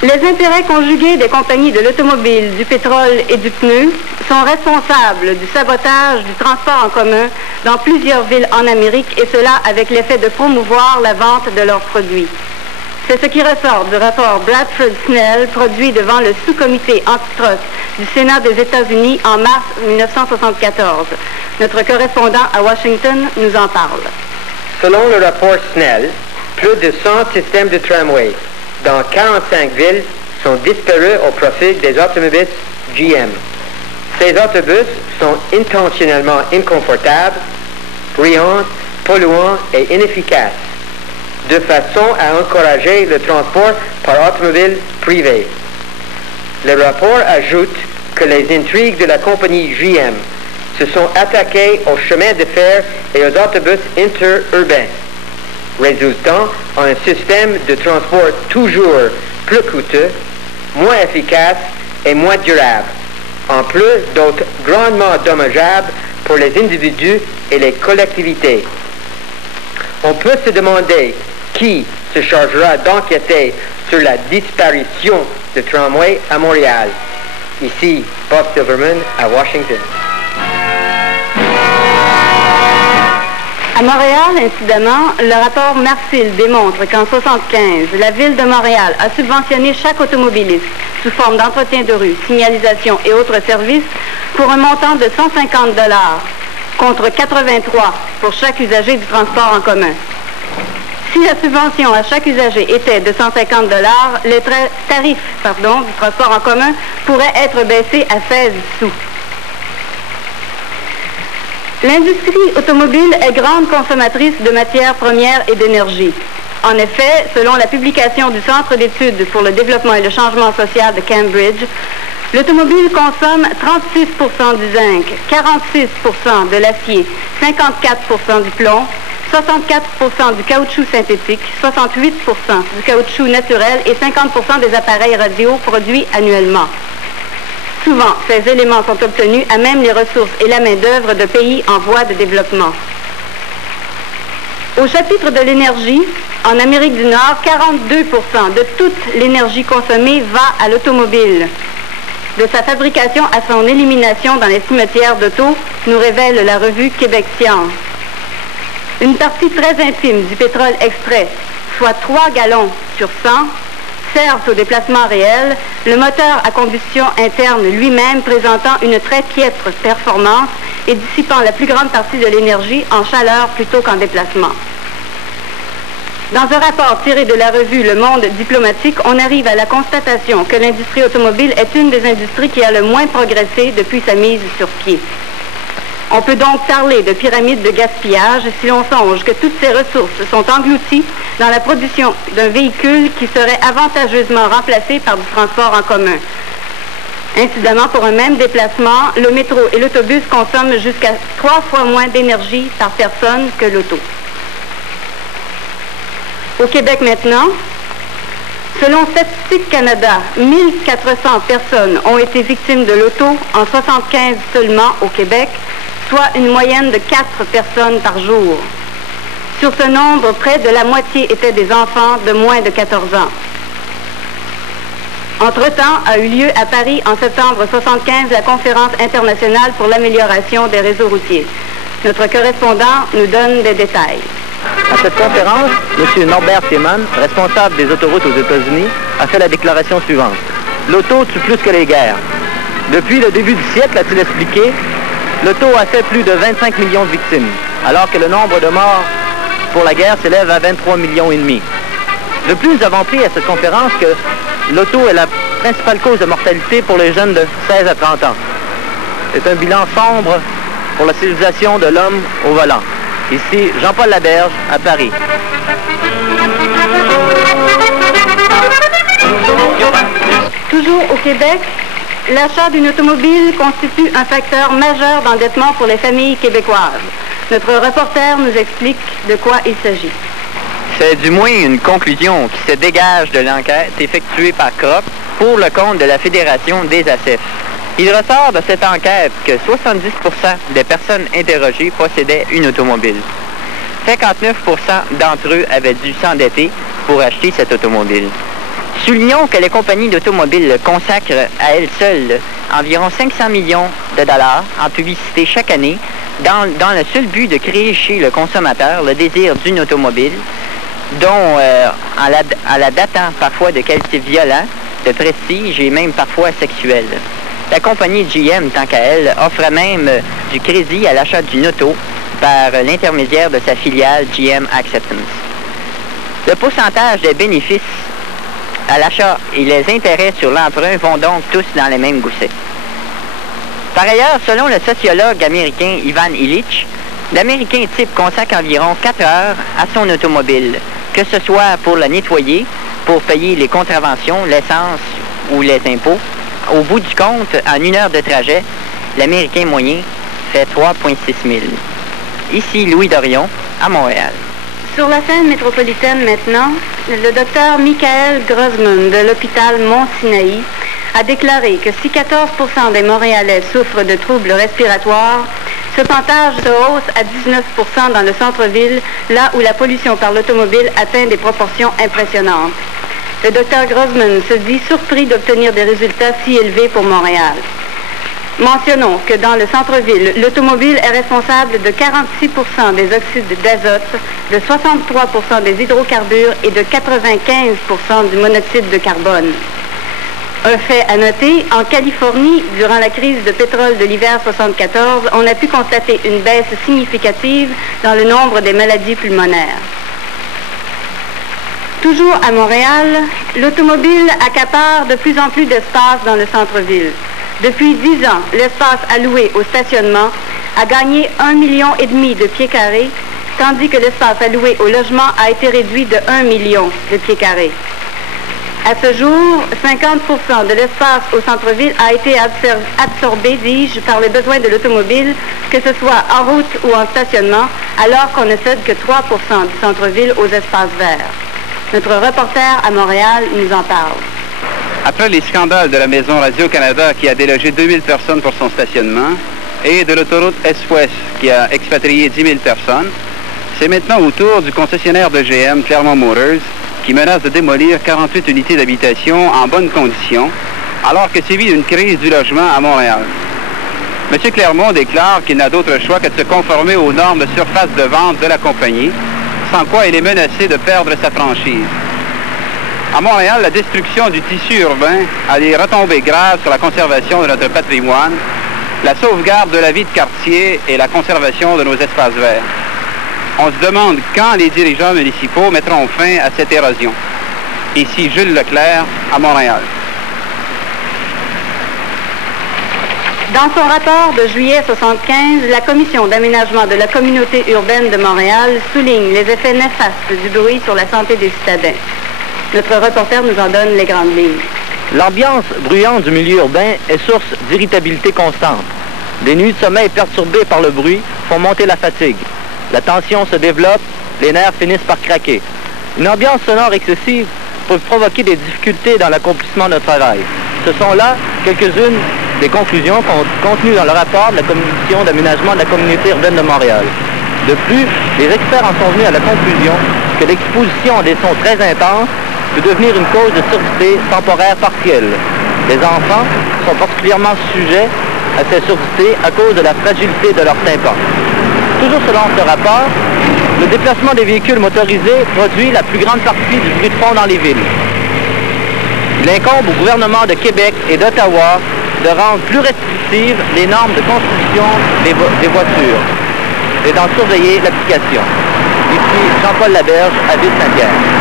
Les intérêts conjugués des compagnies de l'automobile, du pétrole et du pneu sont responsables du sabotage du transport en commun dans plusieurs villes en Amérique, et cela avec l'effet de promouvoir la vente de leurs produits. C'est ce qui ressort du rapport Bradford-Snell produit devant le sous-comité antitrust du Sénat des États-Unis en mars 1974. Notre correspondant à Washington nous en parle. Selon le rapport Snell, plus de 100 systèmes de tramway dans 45 villes sont disparus au profit des automobiles GM. Ces autobus sont intentionnellement inconfortables, bruyants, polluants et inefficaces, de façon à encourager le transport par automobile privée. Le rapport ajoute que les intrigues de la compagnie GM se sont attaquées aux chemins de fer et aux autobus interurbains, résultant en un système de transport toujours plus coûteux, moins efficace et moins durable, en plus d'autres grandement dommageables pour les individus et les collectivités. On peut se demander qui se chargera d'enquêter sur la disparition de tramway à Montréal. Ici, Bob Silverman à Washington. À Montréal, incidemment, le rapport Marcil démontre qu'en 1975, la Ville de Montréal a subventionné chaque automobiliste sous forme d'entretien de rue, signalisation et autres services pour un montant de 150 $ contre 83 pour chaque usager du transport en commun. Si la subvention à chaque usager était de 150 $, les tarifs du transport en commun pourraient être baissés à 16 sous. L'industrie automobile est grande consommatrice de matières premières et d'énergie. En effet, selon la publication du Centre d'études pour le développement et le changement social de Cambridge, l'automobile consomme 36 % du zinc, 46 % de l'acier, 54 % du plomb, 64 % du caoutchouc synthétique, 68 % du caoutchouc naturel et 50 % des appareils radio produits annuellement. Souvent, ces éléments sont obtenus à même les ressources et la main-d'œuvre de pays en voie de développement. Au chapitre de l'énergie, en Amérique du Nord, 42 % de toute l'énergie consommée va à l'automobile. De sa fabrication à son élimination dans les cimetières d'auto, nous révèle la revue Québec Science. Une partie très infime du pétrole extrait, soit 3 gallons sur 100, servent au déplacement réel, le moteur à combustion interne lui-même présentant une très piètre performance et dissipant la plus grande partie de l'énergie en chaleur plutôt qu'en déplacement. Dans un rapport tiré de la revue Le Monde diplomatique, on arrive à la constatation que l'industrie automobile est une des industries qui a le moins progressé depuis sa mise sur pied. On peut donc parler de pyramide de gaspillage si l'on songe que toutes ces ressources sont englouties dans la production d'un véhicule qui serait avantageusement remplacé par du transport en commun. Incidemment, pour un même déplacement, le métro et l'autobus consomment jusqu'à 3 fois moins d'énergie par personne que l'auto. Au Québec maintenant, selon Statistique Canada, 1400 personnes ont été victimes de l'auto en 1975 seulement au Québec, soit une moyenne de 4 personnes par jour. Sur ce nombre, près de la moitié étaient des enfants de moins de 14 ans. Entre-temps, a eu lieu à Paris en septembre 1975 la conférence internationale pour l'amélioration des réseaux routiers. Notre correspondant nous donne des détails. À cette conférence, M. Norbert Seemann, responsable des autoroutes aux États-Unis, a fait la déclaration suivante. L'auto tue plus que les guerres. Depuis le début du siècle, a-t-il expliqué, l'auto a fait plus de 25 millions de victimes, alors que le nombre de morts pour la guerre s'élève à 23 millions et demi. De plus, nous avons appris à cette conférence que l'auto est la principale cause de mortalité pour les jeunes de 16 à 30 ans. C'est un bilan sombre pour la civilisation de l'homme au volant. Ici, Jean-Paul Laberge, à Paris. Toujours au Québec, l'achat d'une automobile constitue un facteur majeur d'endettement pour les familles québécoises. Notre reporter nous explique de quoi il s'agit. C'est du moins une conclusion qui se dégage de l'enquête effectuée par CROP pour le compte de la Fédération des ACEF. Il ressort de cette enquête que 70% des personnes interrogées possédaient une automobile. 59% d'entre eux avaient dû s'endetter pour acheter cette automobile. Soulignons que les compagnies d'automobiles consacrent à elles seules environ 500 millions de dollars en publicité chaque année dans le seul but de créer chez le consommateur le désir d'une automobile dont, en la datant parfois de qualité violent, de prestige et même parfois sexuel. La compagnie GM, tant qu'à elle, offre même du crédit à l'achat d'une auto par l'intermédiaire de sa filiale GM Acceptance. Le pourcentage des bénéfices à l'achat et les intérêts sur l'emprunt vont donc tous dans les mêmes goussets. Par ailleurs, selon le sociologue américain Ivan Illich, l'Américain type consacre environ 4 heures à son automobile, que ce soit pour la nettoyer, pour payer les contraventions, l'essence ou les impôts. Au bout du compte, en 1 heure de trajet, l'Américain moyen fait 3,6 000. Ici Louis Dorion, à Montréal. Sur la scène métropolitaine maintenant, le docteur Michael Grossman de l'hôpital Mont-Sinaï a déclaré que si 14% des Montréalais souffrent de troubles respiratoires, ce pourcentage se hausse à 19% dans le centre-ville, là où la pollution par l'automobile atteint des proportions impressionnantes. Le docteur Grossman se dit surpris d'obtenir des résultats si élevés pour Montréal. Mentionnons que dans le centre-ville, l'automobile est responsable de 46% des oxydes d'azote, de 63% des hydrocarbures et de 95% du monoxyde de carbone. Un fait à noter, en Californie, durant la crise de pétrole de l'hiver 74, on a pu constater une baisse significative dans le nombre des maladies pulmonaires. Toujours à Montréal, l'automobile accapare de plus en plus d'espace dans le centre-ville. Depuis 10 ans, l'espace alloué au stationnement a gagné 1,5 million de pieds carrés, tandis que l'espace alloué au logement a été réduit de 1 million de pieds carrés. À ce jour, 50% de l'espace au centre-ville a été absorbé, dis-je, par les besoins de l'automobile, que ce soit en route ou en stationnement, alors qu'on ne cède que 3% du centre-ville aux espaces verts. Notre reporter à Montréal nous en parle. Après les scandales de la Maison Radio-Canada qui a délogé 2000 personnes pour son stationnement et de l'autoroute Est-Ouest qui a expatrié 10 000 personnes, c'est maintenant au tour du concessionnaire de GM, Claremont Motors, qui menace de démolir 48 unités d'habitation en bonne condition, alors que sévit une crise du logement à Montréal. M. Claremont déclare qu'il n'a d'autre choix que de se conformer aux normes de surface de vente de la compagnie, sans quoi il est menacé de perdre sa franchise. À Montréal, la destruction du tissu urbain a des retombées graves sur la conservation de notre patrimoine, la sauvegarde de la vie de quartier et la conservation de nos espaces verts. On se demande quand les dirigeants municipaux mettront fin à cette érosion. Ici Jules Leclerc, à Montréal. Dans son rapport de juillet 1975, la Commission d'aménagement de la communauté urbaine de Montréal souligne les effets néfastes du bruit sur la santé des citadins. Notre reporter nous en donne les grandes lignes. L'ambiance bruyante du milieu urbain est source d'irritabilité constante. Des nuits de sommeil perturbées par le bruit font monter la fatigue. La tension se développe, les nerfs finissent par craquer. Une ambiance sonore excessive peut provoquer des difficultés dans l'accomplissement de notre travail. Ce sont là quelques-unes des conclusions contenues dans le rapport de la Commission d'aménagement de la communauté urbaine de Montréal. De plus, les experts en sont venus à la conclusion que l'exposition à des sons très intenses peut devenir une cause de surdité temporaire partielle. Les enfants sont particulièrement sujets à ces surdités à cause de la fragilité de leur tympan. Toujours selon ce rapport, le déplacement des véhicules motorisés produit la plus grande partie du bruit de fond dans les villes. Il incombe au gouvernement de Québec et d'Ottawa de rendre plus restrictives les normes de construction des voitures et d'en surveiller l'application. Ici Jean-Paul Laberge, à Ville-Saint-Pierre.